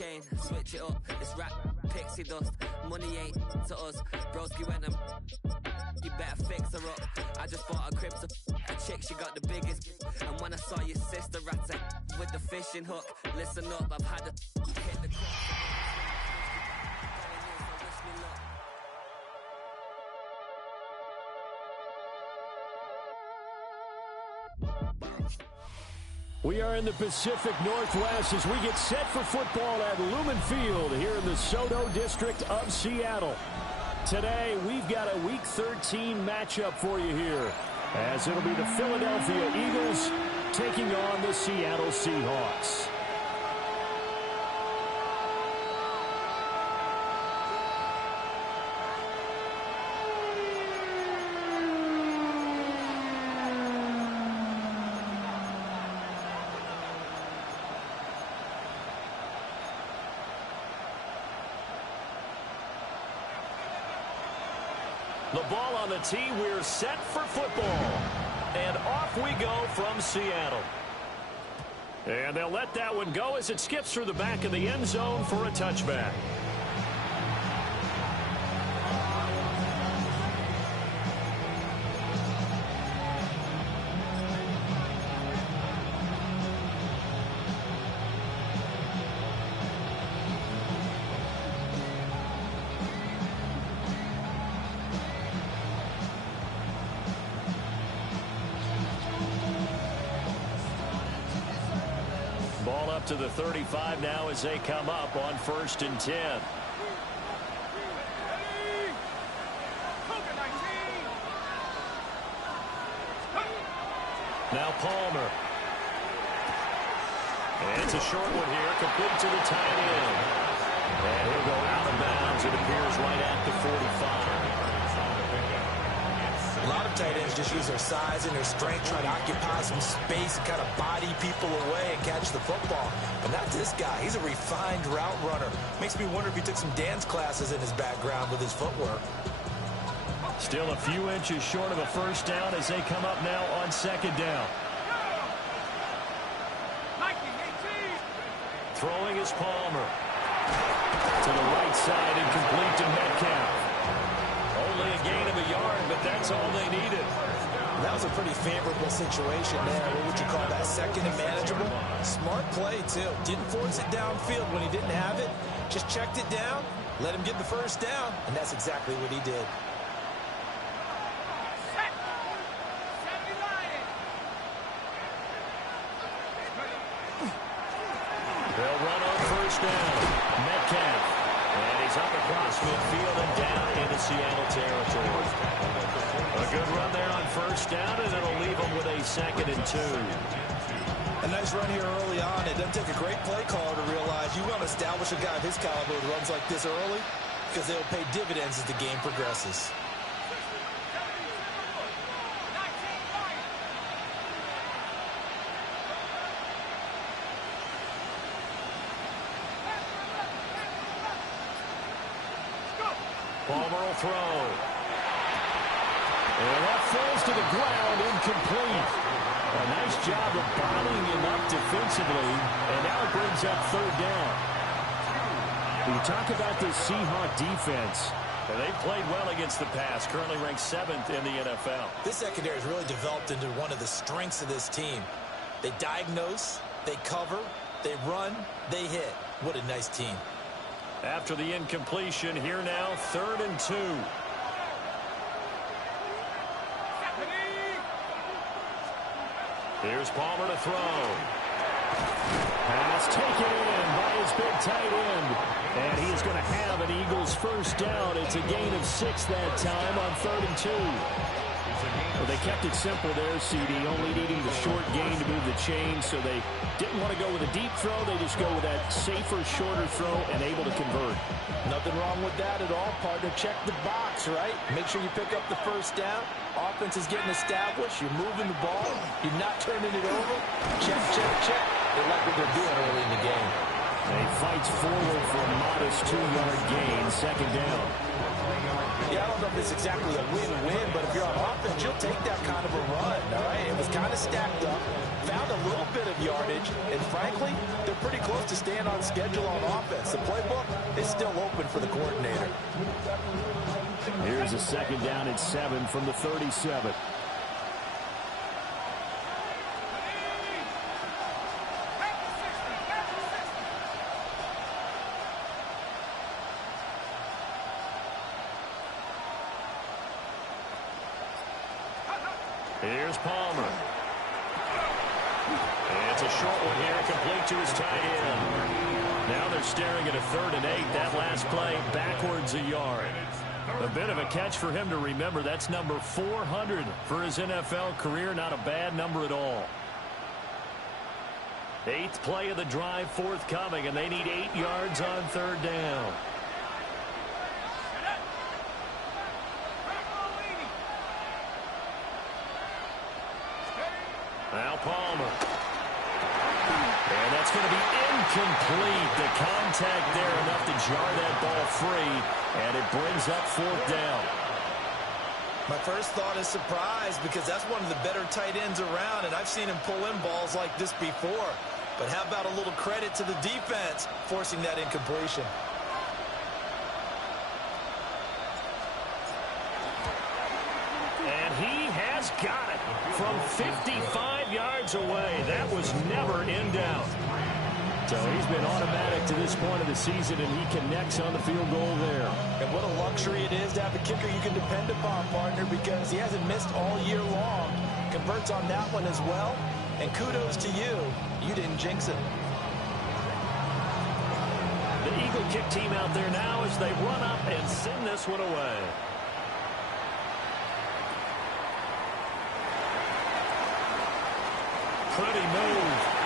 chain, switch it up. It's rap, pixie dust. Money ain't to us. Broski went and you better fix her up. I just bought a crib to a chick, she got the biggest. And when I saw your sister rat with the fishing hook, listen up, I've had to hit the cross. We are in the Pacific Northwest as we get set for football at Lumen Field here in the SoDo district of Seattle. Today, we've got a Week 13 matchup for you here, as it'll be the Philadelphia Eagles taking on the Seattle Seahawks. The ball on the tee, we're set for football. And off we go from Seattle. And they'll let that one go as it skips through the back of the end zone for a touchback. Ball up to the 35 now as they come up on 1st and 10. Now Palmer. And it's a short one here, complete to the tight end. And he'll go out of bounds, it appears, right at the 45. A lot of tight ends just use their size and their strength, try to occupy some space and kind of body people away and catch the football. But not this guy. He's a refined route runner. Makes me wonder if he took some dance classes in his background with his footwork. Still a few inches short of a first down as they come up now on 2nd down. Throwing is Palmer. To the right side and complete to Metcalf. Only a gain of a yard, but that's all they needed. That was a pretty favorable situation there. What would you call that? Second and manageable? Smart play, too. Didn't force it downfield when he didn't have it. Just checked it down, let him get the first down, and that's exactly what he did. They'll run on first down. Metcalf. And he's up across midfield and down into Seattle territory. A good run there on first down, and it'll leave them with a 2nd and 2. A nice run here early on. It doesn't take a great play caller to realize you want to establish a guy of his caliber who runs like this early because they'll pay dividends as the game progresses. Palmer will throw. And that falls to the ground, incomplete. A nice job of bottling him up defensively, and now it brings up 3rd down. When you talk about this Seahawk defense, They've played well against the pass, currently ranked 7th in the NFL. This secondary has really developed into one of the strengths of this team. They diagnose, they cover, they run, they hit. What a nice team. After the incompletion, here now, 3rd and 2. Here's Palmer to throw. Pass taken in by his big tight end. And he's going to have an Eagles first down. It's a gain of 6 that time on 3rd and 2. Well, they kept it simple there, CD, only needing the short gain to move the chain, so they didn't want to go with a deep throw. They just go with that safer, shorter throw and able to convert. Nothing wrong with that at all, partner. Check the box, right? Make sure you pick up the first down. Offense is getting established. You're moving the ball. You're not turning it over. Check, check, check. They like what they're doing early in the game. They fights forward for a modest 2-yard gain, 2nd down. Yeah, I don't don't know if it's exactly a win-win, but if you're on offense, you'll take that kind of a run, all right? It was kind of stacked up, found a little bit of yardage, and frankly, they're pretty close to staying on schedule on offense. The playbook is still open for the coordinator. Here's a second down and 7 from the 37. Here's Palmer. It's a short one here, complete to his tight end. Now they're staring at a 3rd and 8. That last play backwards a yard. A bit of a catch for him to remember. That's number 400 for his NFL career. Not a bad number at all. 8th play of the drive forthcoming, and they need 8 yards on 3rd down. Now Palmer. And that's going to be incomplete. The contact there enough to jar that ball free, and it brings up 4th down. My first thought is surprise because that's one of the better tight ends around, and I've seen him pull in balls like this before. But how about a little credit to the defense forcing that incompletion? And he has got it from 55 yards away. That was never in doubt. So he's been automatic to this point of the season, and he connects on the field goal there. And what a luxury it is to have a kicker you can depend upon, partner, because he hasn't missed all year long. Converts on that one as well. And kudos to you. You didn't jinx it. The Eagle kick team out there now as they run up and send this one away. Pretty move.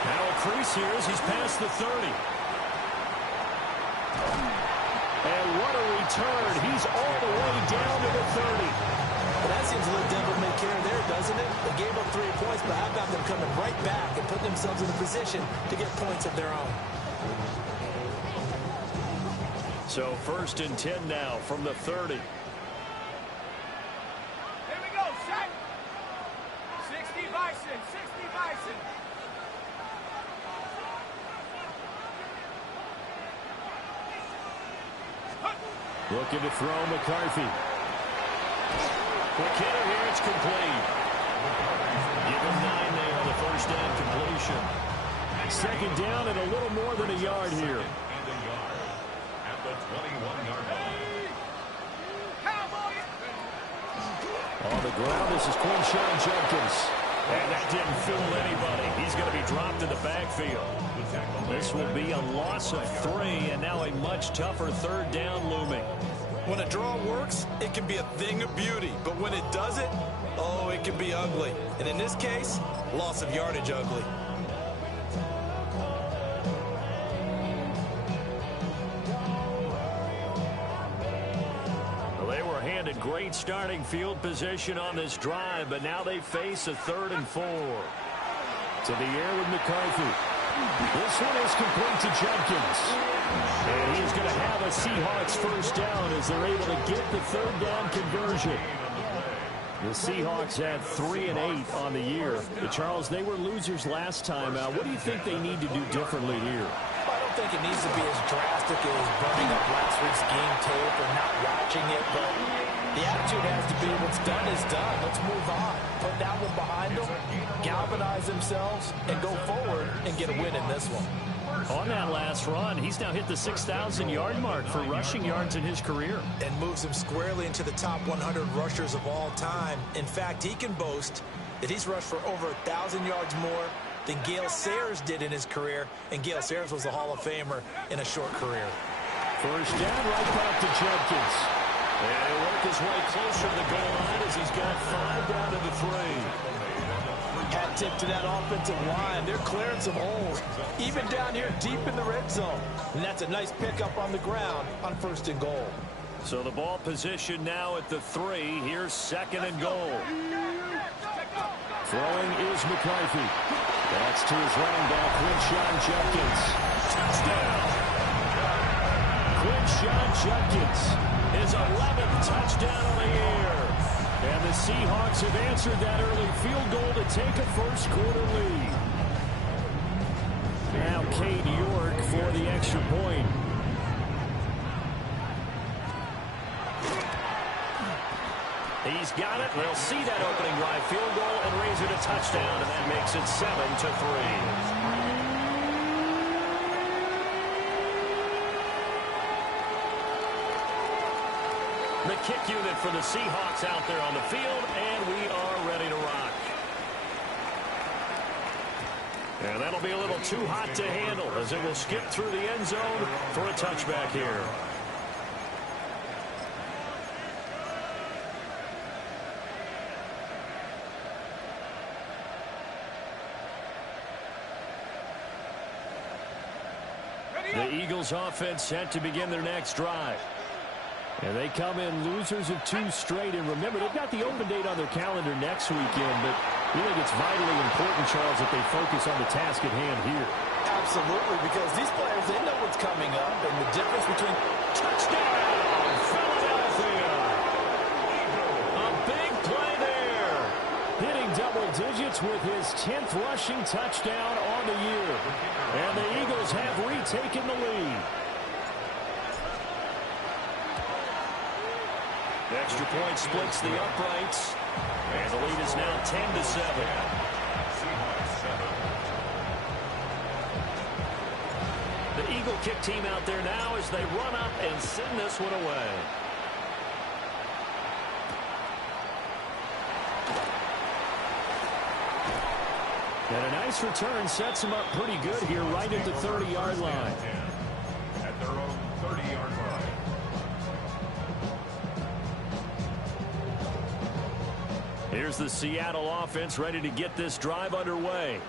Now a crease here as he's past the 30. And what a return. He's all the way down to the 30. Well, that seems a little devil may care there, doesn't it? They gave up 3 points, but how about them coming right back and putting themselves in a position to get points of their own? So 1st and 10 now from the 30. Here we go, set. 60 Bison, 60 Bison. Looking to throw McCarthy. Quick hitter here, it's complete. Give him 9 there on the 1st down completion. 2nd down and a little more than a yard here. At the 21-yard line. On the ground, this is Quinshon Judkins. And that didn't fool anybody. He's going to be dropped in the backfield. This will be a loss of 3, and now a much tougher 3rd down looming. When a draw works, it can be a thing of beauty. But when it doesn't, oh, it can be ugly. And in this case, loss of yardage ugly. Well, they were handed great starting field position on this drive, but now they face a 3rd and 4. To the air with McCarthy. This one is complete to Judkins. And he's going to have a Seahawks 1st down as they're able to get the 3rd down conversion. The Seahawks had 3 and 8 on the year. Charles, they were losers last time out. What do you think they need to do differently here? I don't think it needs to be as drastic as burning up last week's game tape or not watching it, but the attitude has to be what's done is done. Let's move on. Put that one behind them, galvanize themselves, and go forward and get a win in this one. On that last run, he's now hit the 6,000-yard mark for rushing yards in his career. And moves him squarely into the top 100 rushers of all time. In fact, he can boast that he's rushed for over 1,000 yards more than Gale Sayers did in his career, and Gale Sayers was a Hall of Famer in a short career. 1st down, right back to Judkins. And he'll work his way closer to the goal line as he's got 5 down to the 3. Hat tip to that offensive line. They're clearing some holes, even down here deep in the red zone. And that's a nice pickup on the ground on 1st and goal. So the ball position now at the 3. Here's 2nd and goal. Throwing is McCarthy. That's to his running back, Quinshon Judkins. Touchdown! Quinshon Judkins. His 11th Touchdown on the air. And the Seahawks have answered that early field goal to take a first-quarter lead. Now Cade York for the extra point. He's got it. They'll see that opening drive field goal and raise it a touchdown, and that makes it 7-3. The kick unit for the Seahawks out there on the field, and we are ready to rock. And that'll be a little too hot to handle as it will skip through the end zone for a touchback here. The Eagles offense set to begin their next drive. And they come in losers of 2 straight. And remember, they've got the open date on their calendar next weekend. But we think it's vitally important, Charles, that they focus on the task at hand here. Absolutely, because these players, they know what's coming up. And the difference between touchdown, Philadelphia. A big play there. Hitting double digits with his 10th rushing touchdown on the year. And the Eagles have retaken the lead. The extra point splits the uprights. And the lead is now 10-7. The Eagle kick team out there now as they run up and send this one away. And a nice return sets them up pretty good here right at the 30-yard line. At their own 30-yard line. Here's the Seattle offense ready to get this drive underway.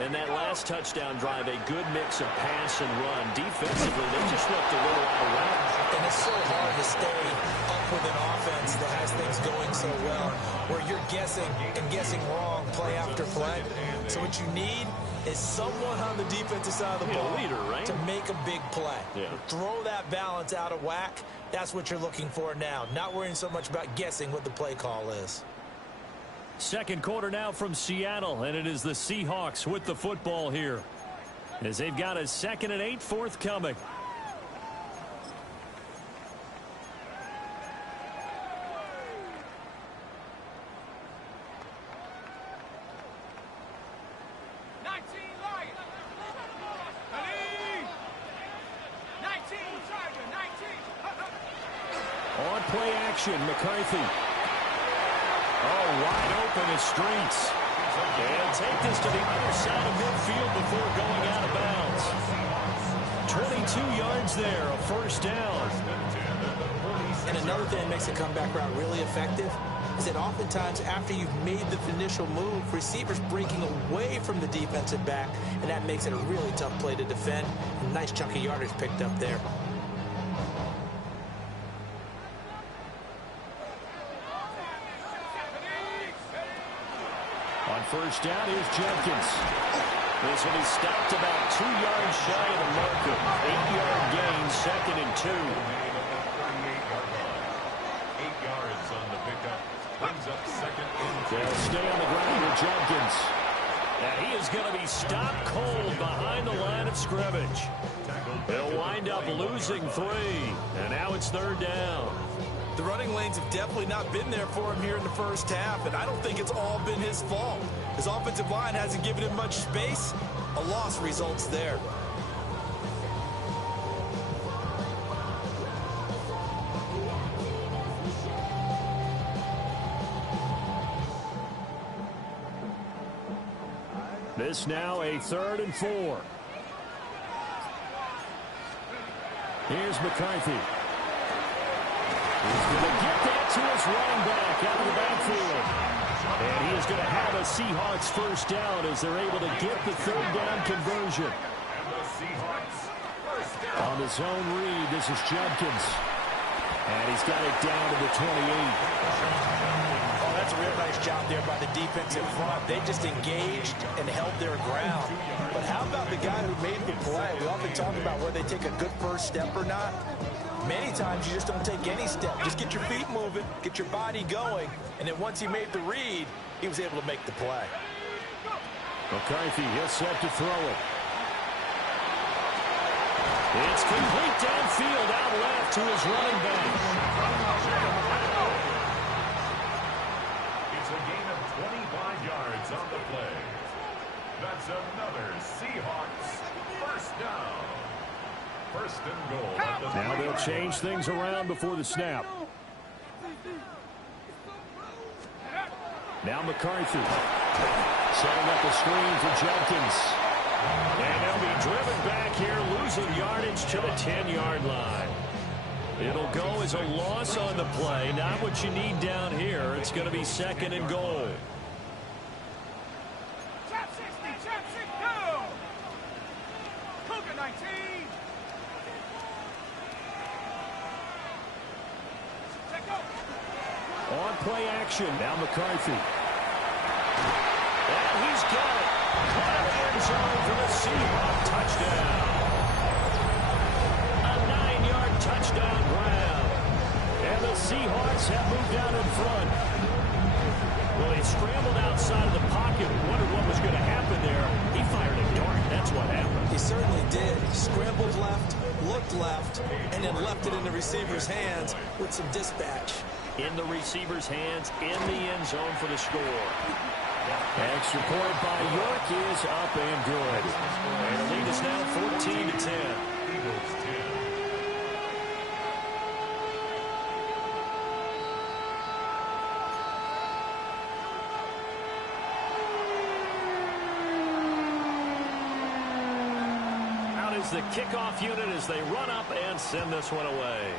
And that last touchdown drive, a good mix of pass and run. Defensively, they just looked a little out of whack. And it's so hard to stay up with an offense that has things going so well, where you're guessing and guessing wrong play after play. So what you need is someone on the defensive side of the ball leader, right? to make a big play. Yeah. Throw that balance out of whack. That's what you're looking for now. Not worrying so much about guessing what the play call is. Second quarter now from Seattle, and it is the Seahawks with the football here as they've got a 2nd and 8 forthcoming. On play action, McCarthy. Oh, wide open is Streets. And take this to the other side of midfield before going out of bounds. 22 yards there, a first down. And another thing that makes the comeback route really effective is that oftentimes after you've made the initial move, receivers breaking away from the defensive back, and that makes it a really tough play to defend. A nice chunk of yardage picked up there. On first down, here's Jenkins. This one is stopped about 2 yards shy of the marker. 8-yard gain, 2nd and 2. 8 yards on the pickup. Brings up 2nd and 2. They'll stay on the ground with Jenkins. And he is going to be stopped cold behind the line of scrimmage. They'll wind up losing 3. And now it's 3rd down. The running lanes have definitely not been there for him here in the first half, and I don't think it's all been his fault. His offensive line hasn't given him much space. A loss results there. This now a 3rd and 4. Here's McCarthy. He's going to get that to his running back out of the backfield. And he is going to have a Seahawks first down as they're able to get the 3rd down conversion. On the zone read, this is Jenkins. And he's got it down to the 28. Oh, that's a real nice job there by the defensive front. They just engaged and held their ground. But how about the guy who made the play? We often talk about whether they take a good first step or not. Many times you just don't take any step. Just get your feet moving, get your body going, and then once he made the read, he was able to make the play. McCarthy, he'll set to throw it. It's complete downfield, out left to his running back. It's a gain of 25 yards on the play. That's another Seahawks first down. First and goal. Now they'll change things around before the snap. Now McCarthy setting up a screen for Jenkins. And they'll be driven back here, losing yardage to the 10-yard line. It'll go as a loss on the play. Not what you need down here. It's going to be second and goal. Chap 60, chap 62. Cougar 19. Check go. On play action. Now McCarthy. And he's got it. Caught in the end zone for the Seahawks touchdown. A 9-yard touchdown grab. And the Seahawks have moved out in front. Well, he scrambled outside of the pocket, wondered what was going to happen there. He fired a dart. That's what happened. He certainly did. Scrambled left, looked left, and then left it in the receiver's hands with some dispatch. In the receiver's hands, in the end zone for the score. Extra point by York is up and good. And the lead is now 14-10. Out is the kickoff unit as they run up and send this one away.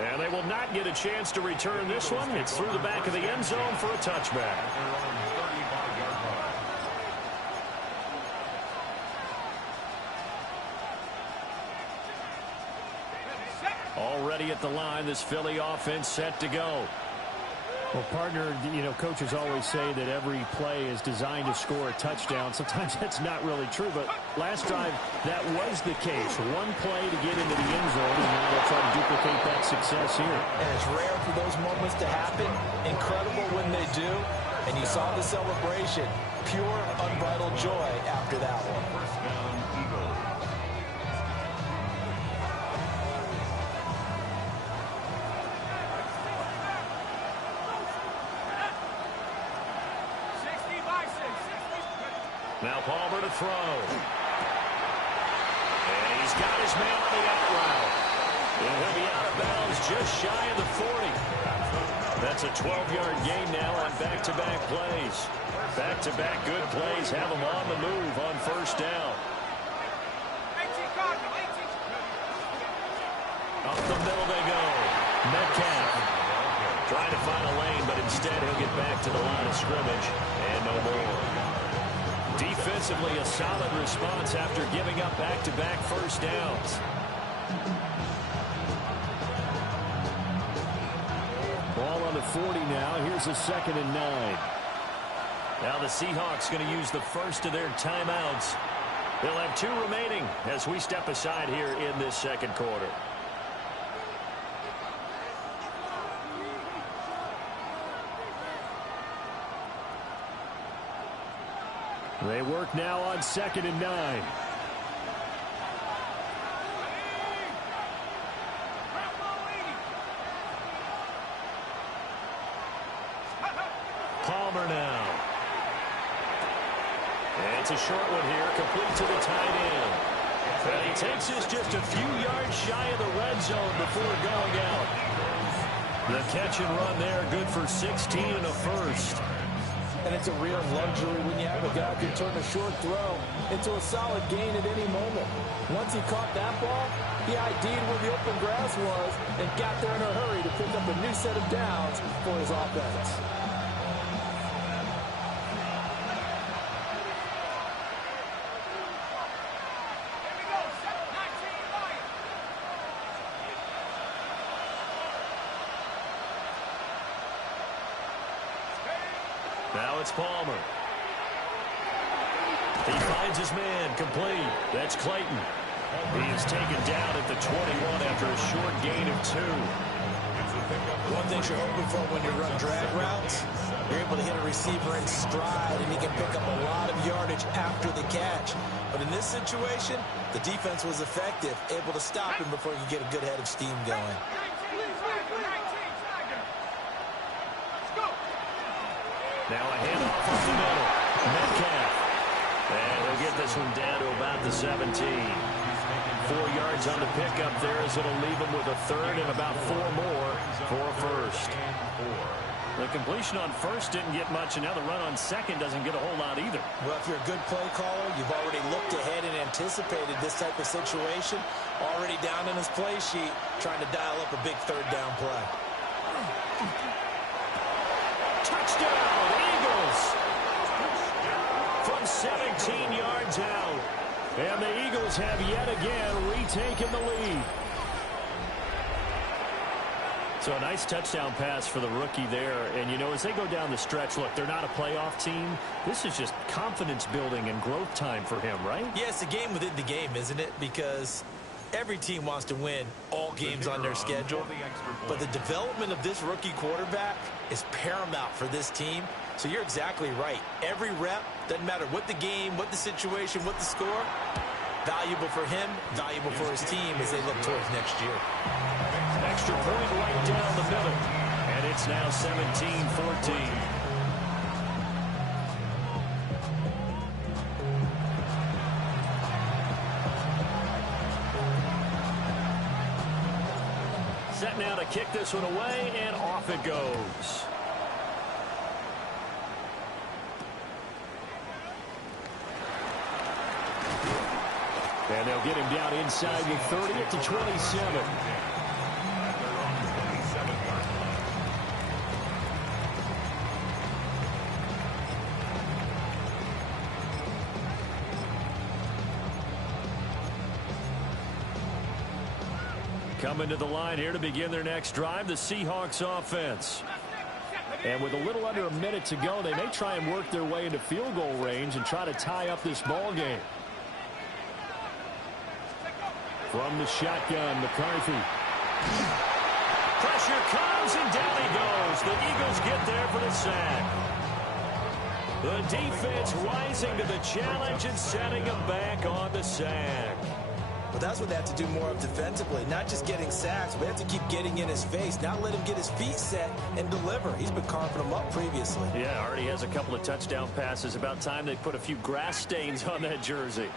And they will not get a chance to return this one. It's through the back of the end zone for a touchback. Already at the line, this Philly offense set to go. Well, partner, you know, coaches always say that every play is designed to score a touchdown. Sometimes that's not really true, but last drive, that was the case. One play to get into the end zone, and now they'll try to duplicate that success here. And it's rare for those moments to happen. Incredible when they do. And you saw the celebration. Pure, unbridled joy after that one. First down, Eagles. Now Palmer to throw. And he's got his man on the out route. And he'll be out of bounds just shy of the 40. That's a 12-yard gain now on back-to-back plays. Back-to-back good plays have them on the move on first down. Up the middle they go. Metcalf trying to find a lane, but instead he'll get back to the line of scrimmage. And no more. Defensively, a solid response after giving up back-to-back first downs. Ball on the 40 now. Here's a 2nd and 9. Now the Seahawks going to use the first of their timeouts. They'll have 2 remaining as we step aside here in this second quarter. They work now on 2nd and 9. Palmer now. And it's a short one here, complete to the tight end. And he takes this just a few yards shy of the red zone before going out. The catch and run there, good for 16 and a first. And it's a real luxury when you have a guy who can turn a short throw into a solid gain at any moment. Once he caught that ball, he ID'd where the open grass was and got there in a hurry to pick up a new set of downs for his offense. Now it's Palmer. He finds his man, complete. That's Clayton. He is taken down at the 21 after a short gain of 2. One thing you're hoping for when you run drag routes, you're able to hit a receiver in stride, and he can pick up a lot of yardage after the catch. But in this situation, the defense was effective, able to stop him before he could get a good head of steam going. Now a handoff up the middle. Metcalf. And he'll get this one down to about the 17. 4 yards on the pickup there as it'll leave him with a third and about 4 more for a first. The completion on first didn't get much, and now the run on second doesn't get a whole lot either. Well, if you're a good play caller, you've already looked ahead and anticipated this type of situation. Already down in his play sheet, trying to dial up a big third down play. Touchdown, Eagles! From 17 yards out. And the Eagles have yet again retaken the lead. So a nice touchdown pass for the rookie there. And, you know, as they go down the stretch, look, they're not a playoff team. This is just confidence building and growth time for him, right? Yeah, it's a game within the game, isn't it? Because every team wants to win all games on their schedule. But the development of this rookie quarterback is paramount for this team. So you're exactly right. Every rep, doesn't matter what the game, what the situation, what the score, valuable for him, valuable for his team as they look towards next year. Extra point right down the middle. And it's now 17-14. Set now to kick this one away, and off it goes. And they'll get him down inside the 30 at the 27. Coming to the line here to begin their next drive, the Seahawks offense. And with a little under a minute to go, they may try and work their way into field goal range and try to tie up this ball game. From the shotgun, McCarthy. Pressure comes, and down he goes. The Eagles get there for the sack. The defense rising to the challenge and setting him back on the sack. But that's what they have to do more of defensively, not just getting sacks. We have to keep getting in his face, not let him get his feet set and deliver. He's been carving them up previously. Yeah, already has a couple of touchdown passes. About time they put a few grass stains on that jersey.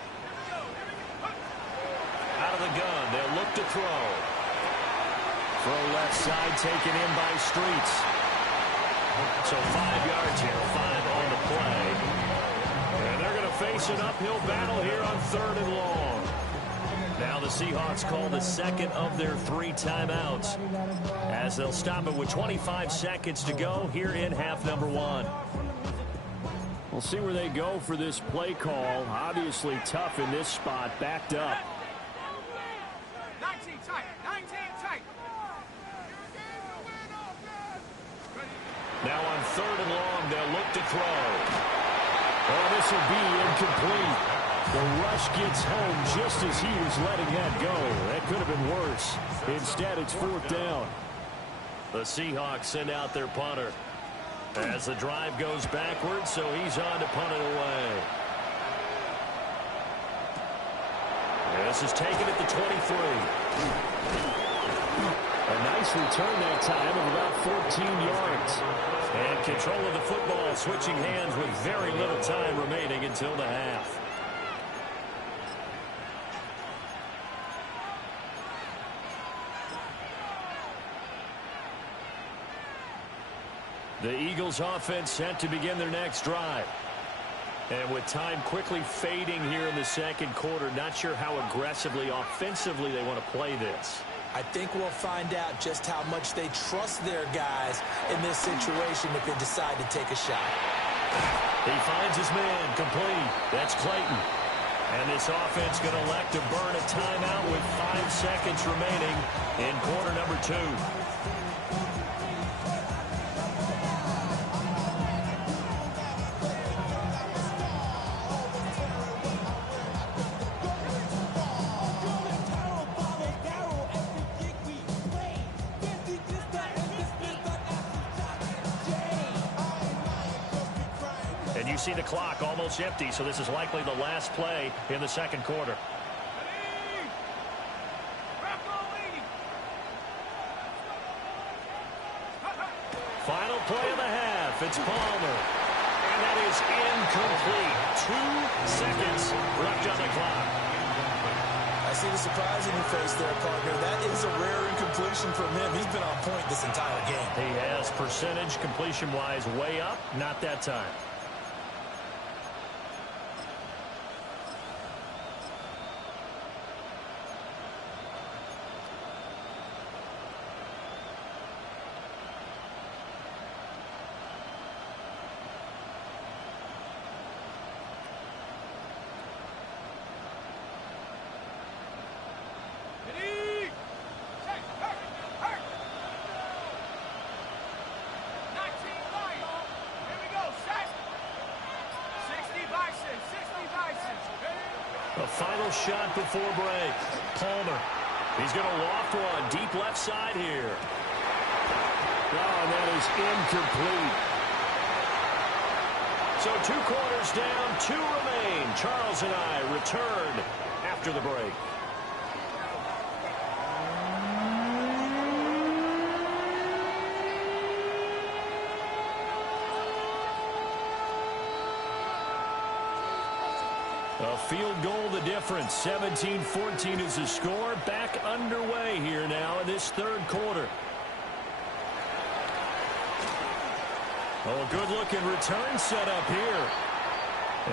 Out of the gun, they'll look to throw. Throw left side, taken in by Streets. So 5 yards here, 5 on the play. And they're going to face an uphill battle here on 3rd and long. Now the Seahawks call the second of their 3 timeouts as they'll stop it with 25 seconds to go here in half number 1. We'll see where they go for this play call. Obviously tough in this spot, backed up. 19 tight, 19 tight. Now on 3rd and long, they'll look to throw. Oh, this will be incomplete. The rush gets home just as he was letting that go. That could have been worse. Instead, it's 4th down. The Seahawks send out their punter as the drive goes backwards, so he's on to punt it away. This is taken at the 23. A nice return that time of about 14 yards. And control of the football switching hands with very little time remaining until the half. The Eagles offense set to begin their next drive. And with time quickly fading here in the second quarter, not sure how aggressively, offensively they want to play this. I think we'll find out just how much they trust their guys in this situation if they decide to take a shot. He finds his man complete. That's Clayton. And this offense going to elect to burn a timeout with 5 seconds remaining in quarter number 2. You see the clock almost empty, so this is likely the last play in the second quarter. Final play of the half. It's Palmer. And that is incomplete. 2 seconds left on the clock. I see the surprise in your face there, partner. That is a rare incompletion from him. He's been on point this entire game. He has percentage completion-wise way up. Not that time. A final shot before break. Palmer. He's going to loft one deep left side here. Oh, that is incomplete. So 2 quarters down, 2 remain. Charles and I return after the break. A field goal the difference. 17-14 is the score. Back underway here now in this third quarter. Oh, good-looking return set up here.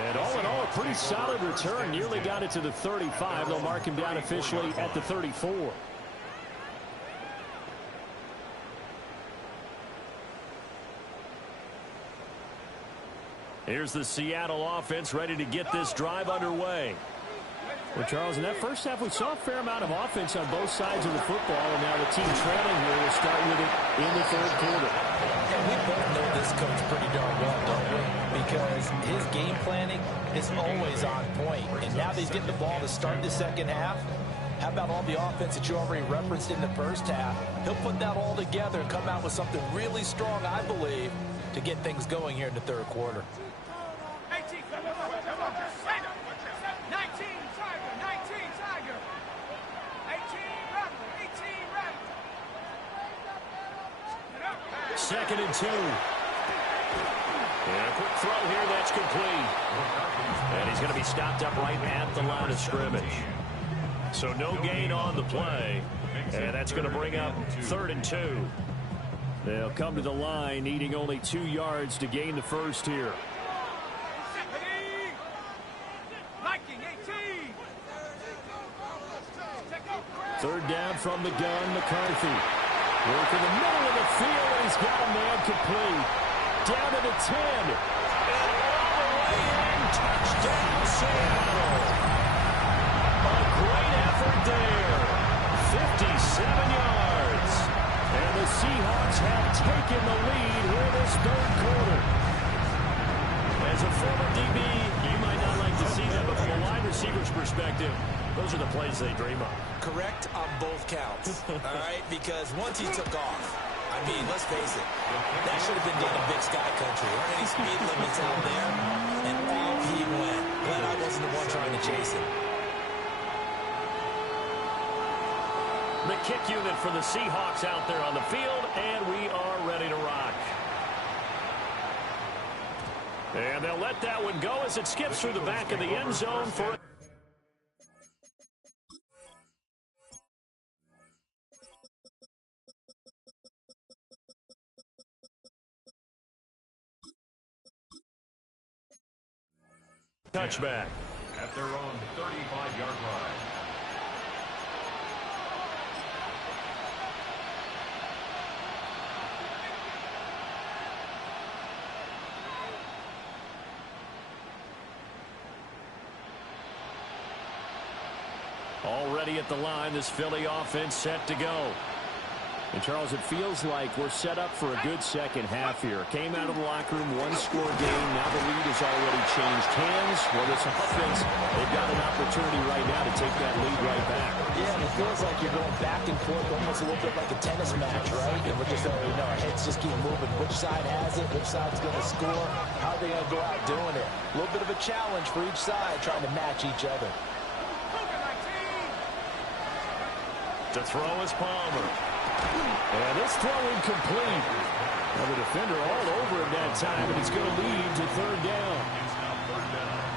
And all in all, a pretty solid return. Nearly got it to the 35. They'll mark him down officially at the 34. Here's the Seattle offense ready to get this drive underway. Well, Charles, in that first half, we saw a fair amount of offense on both sides of the football, and now the team trailing here will start with it in the third quarter. And we both know this coach pretty darn well, don't we? Because his game planning is always on point. And now that he's getting the ball to start the second half, how about all the offense that you already referenced in the first half? He'll put that all together and come out with something really strong, I believe, to get things going here in the third quarter. 2nd and 2. And a quick throw here, that's complete. And he's going to be stopped up right at the line of scrimmage. So no gain on the play. And that's going to bring up 3rd and 2. They'll come to the line, needing only 2 yards to gain the first here. Third down from the gun, McCarthy. Work in the middle of the field, and he's got a man complete. Down to the 10. And all the way in, touchdown Seattle. A great effort there. 57 yards. And the Seahawks have taken the lead here in this third quarter. As a former DB, you might not like to see that, but from a wide receiver's perspective, those are the plays they dream of. Correct on both counts, all right? Because once he took off, I mean, let's face it, that should have been done in Big Sky Country. There aren't any speed limits out there, and off he went. Glad I wasn't the one trying to chase him. The kick unit for the Seahawks out there on the field, and we are ready to rock. And they'll let that one go as it skips through the back of the end zone for touchback. At their own 35-yard line. Already at the line, this Philly offense set to go. And, Charles, it feels like we're set up for a good second half here. Came out of the locker room, one-score game. Now the lead has already changed hands. Well, this offense, they've got an opportunity right now to take that lead right back. Yeah, and it feels like you're going back and forth, almost a little bit like a tennis match, right? And we're just, our heads just keep moving. Which side has it? Which side's going to score? How are they going to go out doing it? A little bit of a challenge for each side, trying to match each other. To throw is Palmer. And this throw incomplete. Well, the defender all over him that time, and it's going to lead to third down.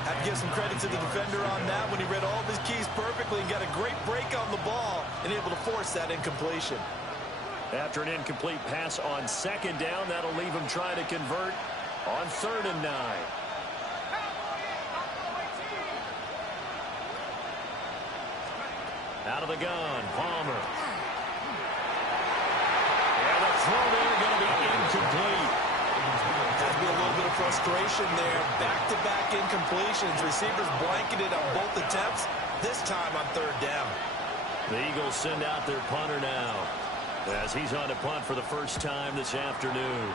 I have to give some credit to the defender on that when he read all of his keys perfectly and got a great break on the ball and able to force that incompletion. After an incomplete pass on second down, that'll leave him trying to convert on 3rd and 9. Out of the gun, Palmer. And the throw there going to be incomplete. Has to be a little bit of frustration there. Back-to-back incompletions. Receivers blanketed on both attempts, this time on 3rd down. The Eagles send out their punter now, as he's on to punt for the first time this afternoon.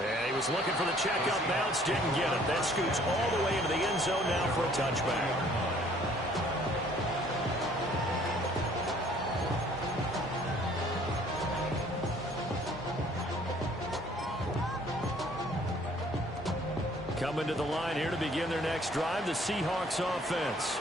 Yeah, he was looking for the checkup bounce, didn't get it. That scoots all the way into the end zone now for a touchback. Coming to the line here to begin their next drive, the Seahawks offense.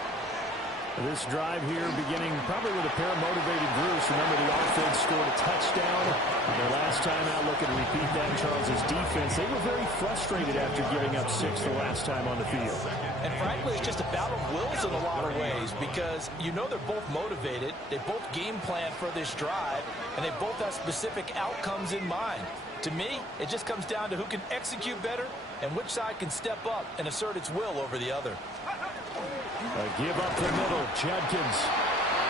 This drive here beginning probably with a pair of motivated Bruce. Remember, the offense scored a touchdown. Their last time out, looking to repeat that in Charles's defense. They were very frustrated after giving up 6 the last time on the field. And frankly, it's just a battle of wills in a lot of ways because they're both motivated. They both game plan for this drive, and they both have specific outcomes in mind. To me, it just comes down to who can execute better and which side can step up and assert its will over the other. A give up the middle, Judkins.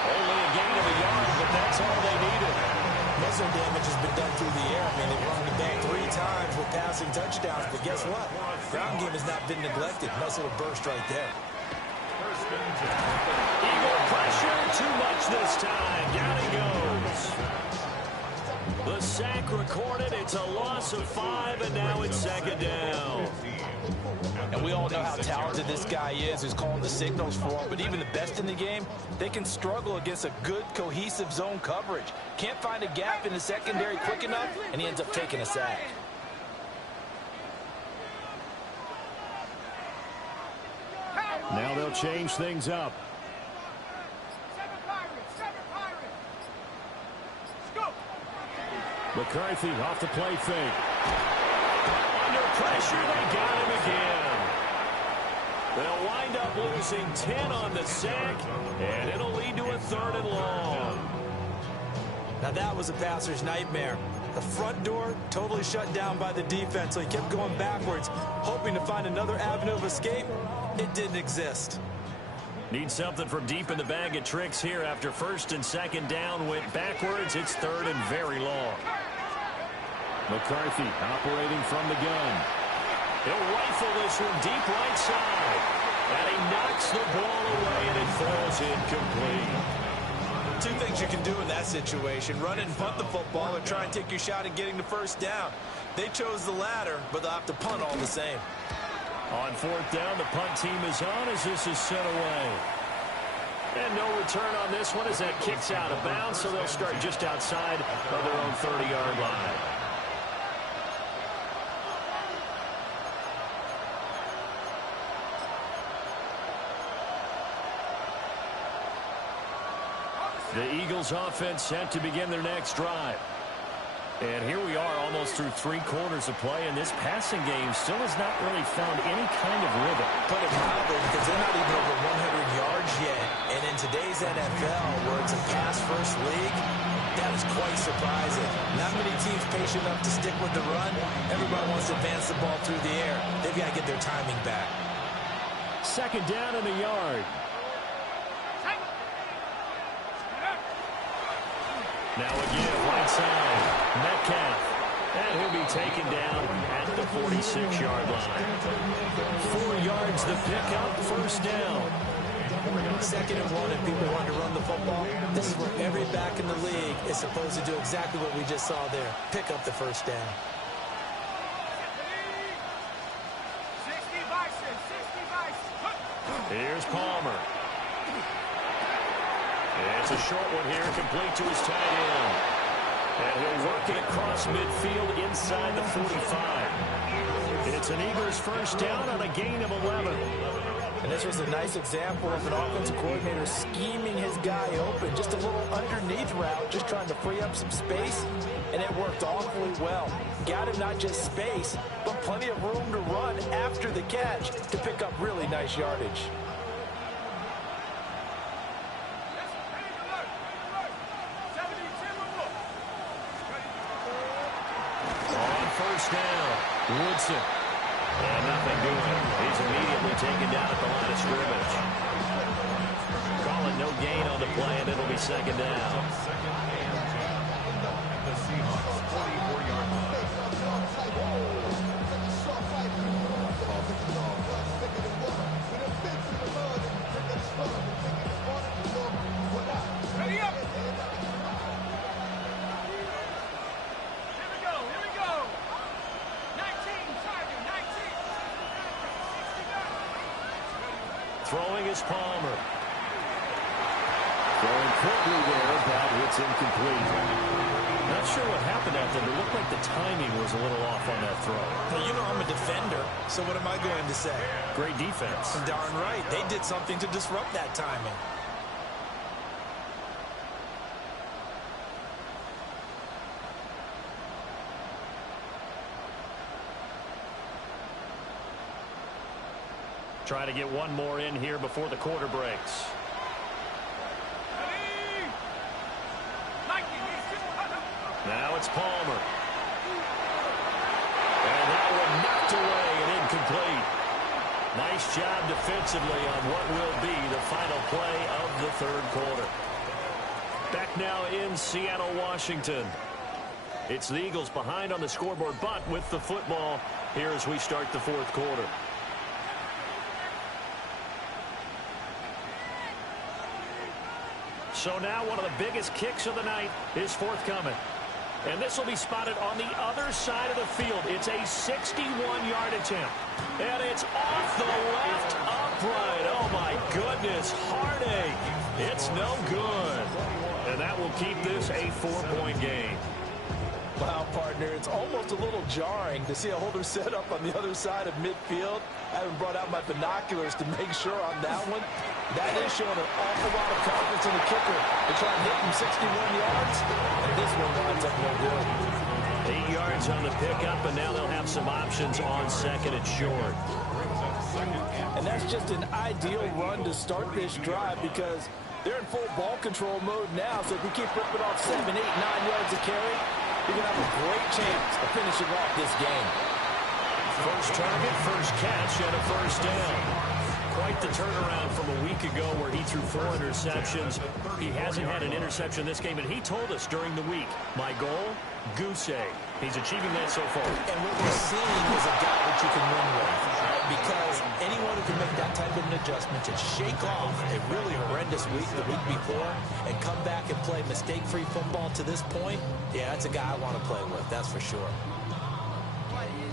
Only a gain of a yard, but that's all they needed. Muscle damage has been done through the air. I mean, they've run the back 3 times with passing touchdowns, but guess what? Ground game has not been neglected. Nice little burst right there. Eagle pressure, too much this time. Down he goes. The sack recorded. It's a loss of 5, and now it's 2nd down. And we all know how talented this guy is who's calling the signals for him. But even the best in the game, they can struggle against a good, cohesive zone coverage. Can't find a gap in the secondary quick enough, and he ends up taking a sack. Now they'll change things up. McCarthy off the play fake. Under pressure, they got him again. They'll wind up losing 10 on the sack, and it'll lead to a 3rd and long. Now that was a passer's nightmare. The front door totally shut down by the defense, so he kept going backwards, hoping to find another avenue of escape. It didn't exist. Need something from deep in the bag of tricks here after 1st and 2nd down went backwards. It's 3rd and very long. McCarthy operating from the gun. He'll rifle this one deep right side. And he knocks the ball away, and it falls incomplete. 2 things you can do in that situation: run and punt the football, or try and take your shot at getting the 1st down. They chose the latter, but they'll have to punt all the same. On 4th down, the punt team is on as this is sent away. And no return on this one as that kicks out of bounds, so they'll start just outside of their own 30-yard line. The Eagles offense set to begin their next drive. And here we are almost through 3 quarters of play, and this passing game still has not really found any kind of rhythm. Put it mildly, because they're not even over 100 yards yet. And in today's NFL, where it's a pass-first league, that is quite surprising. Not many teams patient enough to stick with the run. Everybody wants to advance the ball through the air. They've got to get their timing back. 2nd down in the yard. Now again, right side, Metcalf. And he'll be taken down at the 46-yard line. 4 yards the pickup, 1st down. 2nd and 1 and people want to run the football. This is where every back in the league is supposed to do exactly what we just saw there. Pick up the first down. 60 Bison, 60 Bison. Here's Palmer. It's a short one here, complete to his tight end. And he'll work it across midfield inside the 45. It's an Eagles first down on a gain of 11. And this was a nice example of an offensive coordinator scheming his guy open. Just a little underneath route, just trying to free up some space, and it worked awfully well. Got him not just space, but plenty of room to run after the catch to pick up really nice yardage. On first down, Woodson. And nothing doing. He's immediately taken down at the line of scrimmage. Call it no gain on the play, and it'll be 2nd down. The Seahawks 44-yard line. Ready up. Here we go, here we go. 19, target, 19. Throwing is Palmer. Throwing quickly there, that hits incomplete. Not sure what happened out there. It looked like the timing was a little off on that throw. Well, you know I'm a defender, so what am I going to say? Great defense. Darn right. They did something to disrupt that timing. Try to get one more in here before the quarter breaks. Ready. 19, Now it's Palmer. And that one knocked away and incomplete. Nice job defensively on what will be the final play of the 3rd quarter. Back now in Seattle, Washington. It's the Eagles behind on the scoreboard, but with the football here as we start the 4th quarter. So now one of the biggest kicks of the night is forthcoming. And this will be spotted on the other side of the field. It's a 61-yard attempt. And it's off the left upright. Oh, my goodness. Heartache. It's no good. And that will keep this a 4-point game. Wow, partner, it's almost a little jarring to see a holder set up on the other side of midfield. I haven't brought out my binoculars to make sure on that one. That is showing an awful lot of confidence in the kicker to try and hit from 61 yards. And this one winds up no good. 8 yards on the pickup, and now they'll have some options on 2nd and short. And that's just an ideal run to start this drive because they're in full ball control mode now. So if we keep ripping off 7, 8, 9 yards of carry, you're going to have a great chance of finishing off this game. First target, first catch, and a first down. Quite the turnaround from a week ago where he threw 4 interceptions. He hasn't had an interception this game, and he told us during the week, my goal, goose egg. He's achieving that so far. And what we're seeing is a guy that you can win with. Because anyone who can make that type of an adjustment to shake off a really horrendous week the week before and come back and play mistake-free football to this point, yeah, that's a guy I want to play with, that's for sure.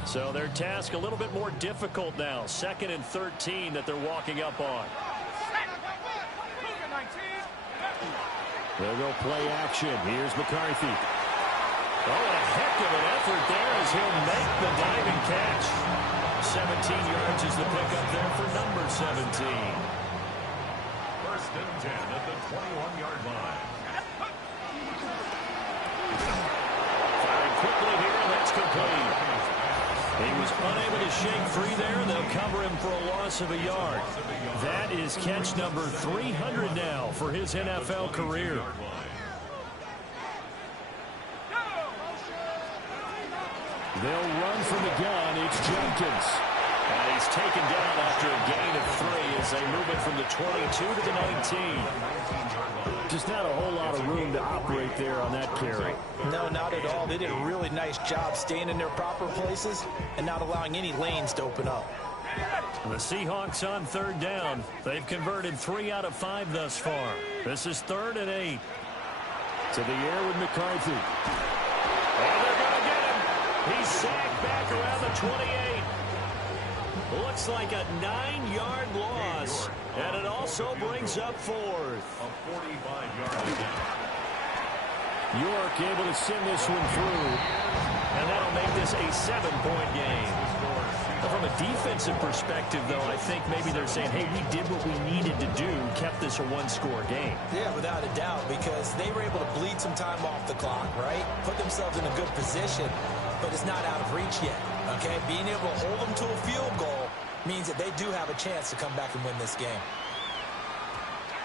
So their task a little bit more difficult now. 2nd and 13 that they're walking up on. They'll go play action. Here's McCarthy. Oh, and a heck of an effort there as he'll make the diving catch. 17 yards is the pickup there for number 17. First and 10 at the 21-yard line. Firing quickly here, and that's complete. He was unable to shake free there, and they'll cover him for a loss of a yard. That is catch number 300 now for his NFL career. They'll run from the gun. It's Jenkins. And he's taken down after a gain of 3 as they move it from the 22 to the 19. Just not a whole lot of room to operate there on that carry. No, not at all. They did a really nice job staying in their proper places and not allowing any lanes to open up. The Seahawks on third down. They've converted 3 out of 5 thus far. This is 3rd and 8. To the air with McCarthy. And they're going to get him. He's sacked back around the 28. Looks like a 9-yard loss. And it also brings up 4th. A 45-yard gain. York able to send this one through. And that'll make this a 7-point game. From a defensive perspective, though, I think maybe they're saying, hey, we did what we needed to do, kept this a 1-score game. Yeah, without a doubt, because they were able to bleed some time off the clock, right? Put themselves in a good position, but it's not out of reach yet, okay? Being able to hold them to a field goal means that they do have a chance to come back and win this game.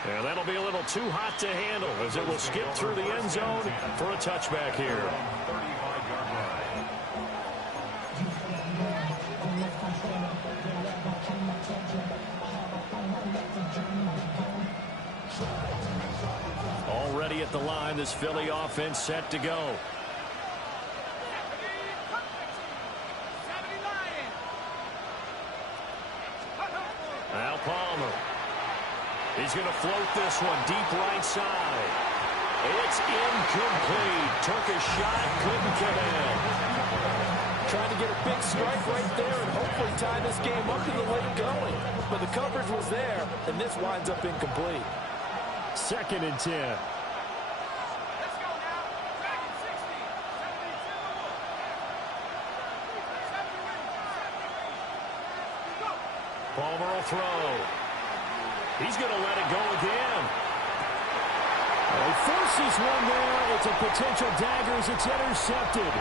And that'll be a little too hot to handle as it will skip through the end zone for a touchback here. 35-yard line. Already at the line, this Philly offense set to go. Al Palmer. He's going to float this one deep right side. It's incomplete. Took a shot, couldn't get in. Trying to get a big strike right there and hopefully tie this game up to the late going. But the coverage was there, and this winds up incomplete. 2nd and 10. Let's go now. Dragon 60. 72. Go. Palmer will throw. He's going to let it go again. He forces one there. It's a potential dagger as it's intercepted.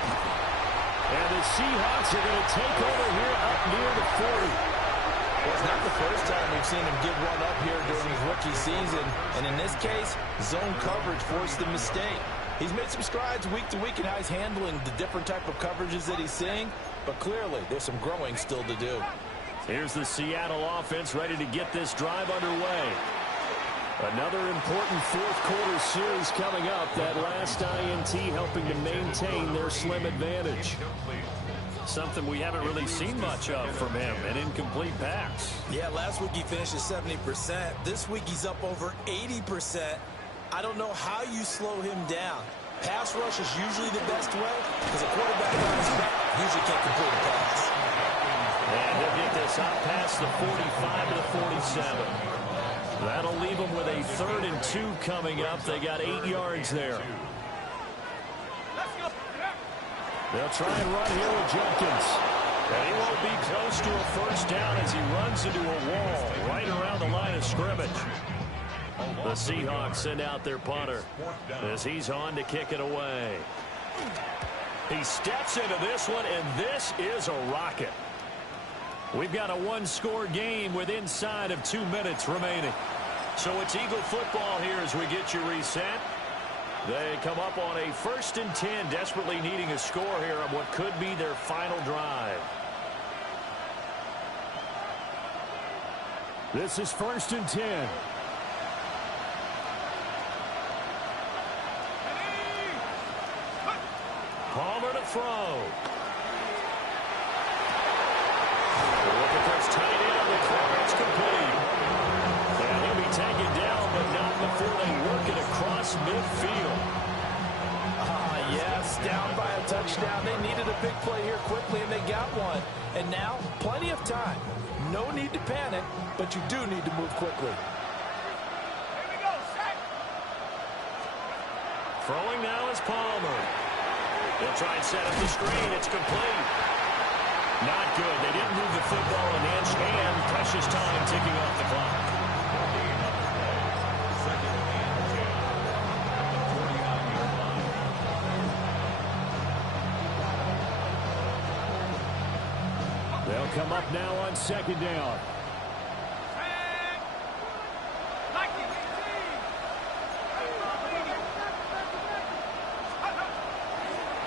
And the Seahawks are going to take over here up near the 40. Well, it's not the first time we've seen him give one up here during his rookie season. And in this case, zone coverage forced the mistake. He's made some strides week to week in how he's handling the different type of coverages that he's seeing. But clearly, there's some growing still to do. Here's the Seattle offense ready to get this drive underway. Another important fourth-quarter series coming up. That last INT helping to maintain their slim advantage. Something we haven't really seen much of from him, an incomplete pass. Yeah, last week he finished at 70%. This week he's up over 80%. I don't know how you slow him down. Pass rush is usually the best way because a quarterback on his back usually can't complete a pass. And he'll get this out past the 45 to the 47. That'll leave them with a 3rd and 2 coming up. They got 8 yards there. They'll try and run here with Jenkins. And he won't be close to a first down as he runs into a wall right around the line of scrimmage. The Seahawks send out their punter as he's on to kick it away. He steps into this one, and this is a rocket. We've got a 1-score game with inside of 2 minutes remaining. So it's Eagle football here as we get you reset. They come up on a 1st and 10, desperately needing a score here on what could be their final drive. This is 1st and 10. Palmer to throw. Look at this tight end. The clearance complete. And he'll be taken down, but not before they work it across midfield. Yes, down by a touchdown. They needed a big play here quickly, and they got one. And now, plenty of time. No need to panic, but you do need to move quickly. Here we go. Set. Throwing now is Palmer. They'll try and set up the screen. It's complete. Not good. They didn't move the football an inch, and precious time ticking off the clock. They'll come up now on 2nd down.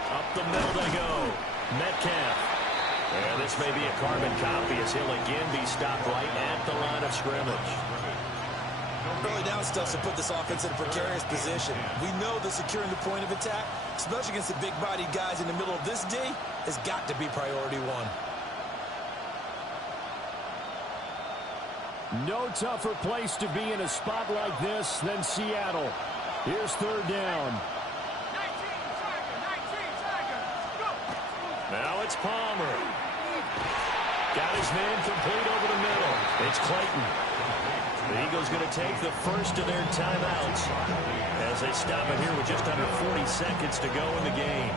Up the middle they go. Metcalf. And this may be a carbon copy as he'll again be stopped right at the line of scrimmage. Early down stuff to put this offense in a precarious position. We know that securing the point of attack, especially against the big-bodied guys in the middle of this D, has got to be priority one. No tougher place to be in a spot like this than Seattle. Here's third down. 19 Tiger, go! Now it's Palmer. Got his man complete over the middle. It's Clayton. The Eagles going to take the first of their timeouts as they stop it here with just under 40 seconds to go in the game.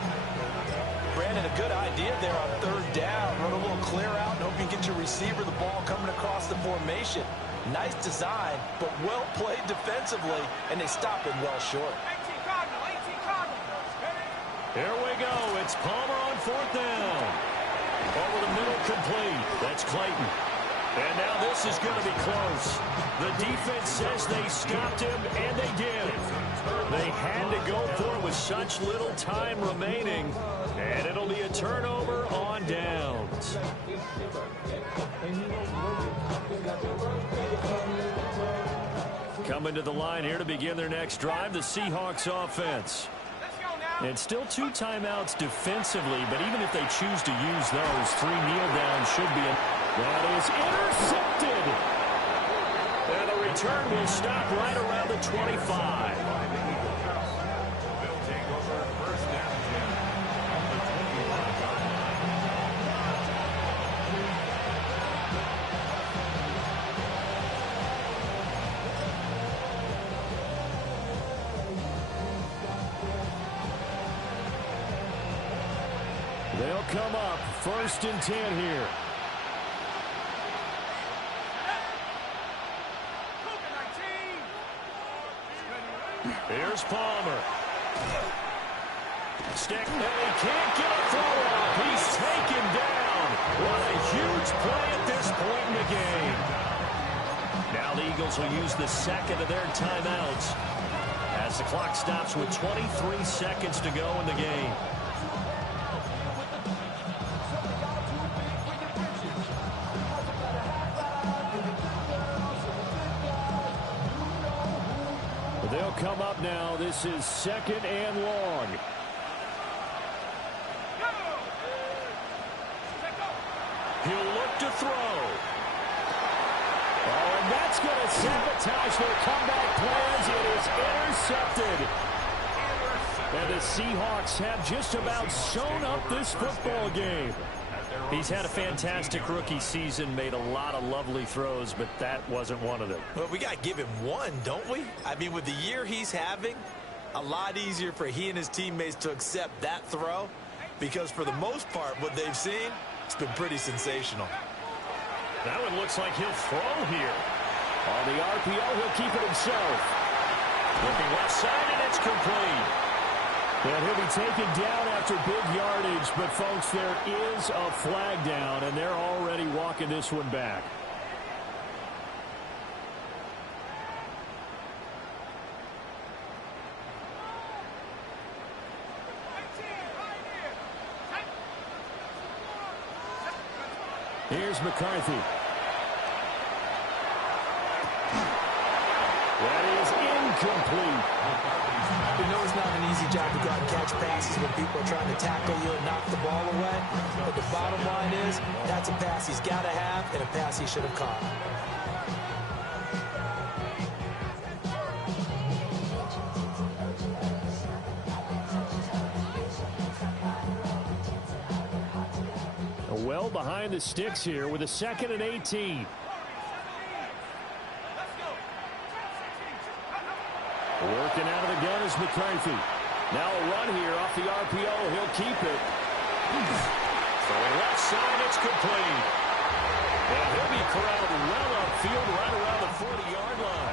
Brandon, a good idea there on third down. Run a little clear out and hope you get your receiver the ball coming across the formation. Nice design, but well played defensively, and they stop him well short. 18 Cardinal. Here we go. It's Palmer on fourth down. Over the middle, complete. That's Clayton. And now this is going to be close. The defense says they stopped him, and they did. They had to go for it with such little time remaining, and it'll be a turnover on downs. Coming to the line here to begin their next drive, the Seahawks offense. And still 2 timeouts defensively, but even if they choose to use those, 3 kneel downs should be in. That is intercepted. And the return will stop right around the 25. They'll take over first down 10 on the 25. They'll come up first and 10 here. Here's Palmer. Stick, and he can't get a throw off. He's taken down. What a huge play at this point in the game. Now the Eagles will use the second of their timeouts as the clock stops with 23 seconds to go in the game. They'll come up now. This is second and long. He'll look to throw. Oh, and that's going to sabotage their comeback plans. It is intercepted. And the Seahawks have just about sewn up this football game. He's had a fantastic rookie season, made a lot of lovely throws, but that wasn't one of them. Well, we got to give him one, don't we? I mean, with the year he's having, a lot easier for he and his teammates to accept that throw, because for the most part, what they've seen, it's been pretty sensational. That one looks like he'll throw here. On the RPO, he'll keep it himself. Looking left side, and it's complete. And he'll be taken down after big yardage, but folks, there is a flag down, and they're already walking this one back. Here's McCarthy. That is incomplete. We know it's not an easy job to go out and catch passes when people are trying to tackle you and knock the ball away. But the bottom line is, that's a pass he's got to have and a pass he should have caught. Well behind the sticks here with a 2nd and 18. Working out of the gun is McCarthy. Now a run here off the RPO. He'll keep it. Throwing left side, it's complete. And he'll be corralled well upfield right around the 40-yard line.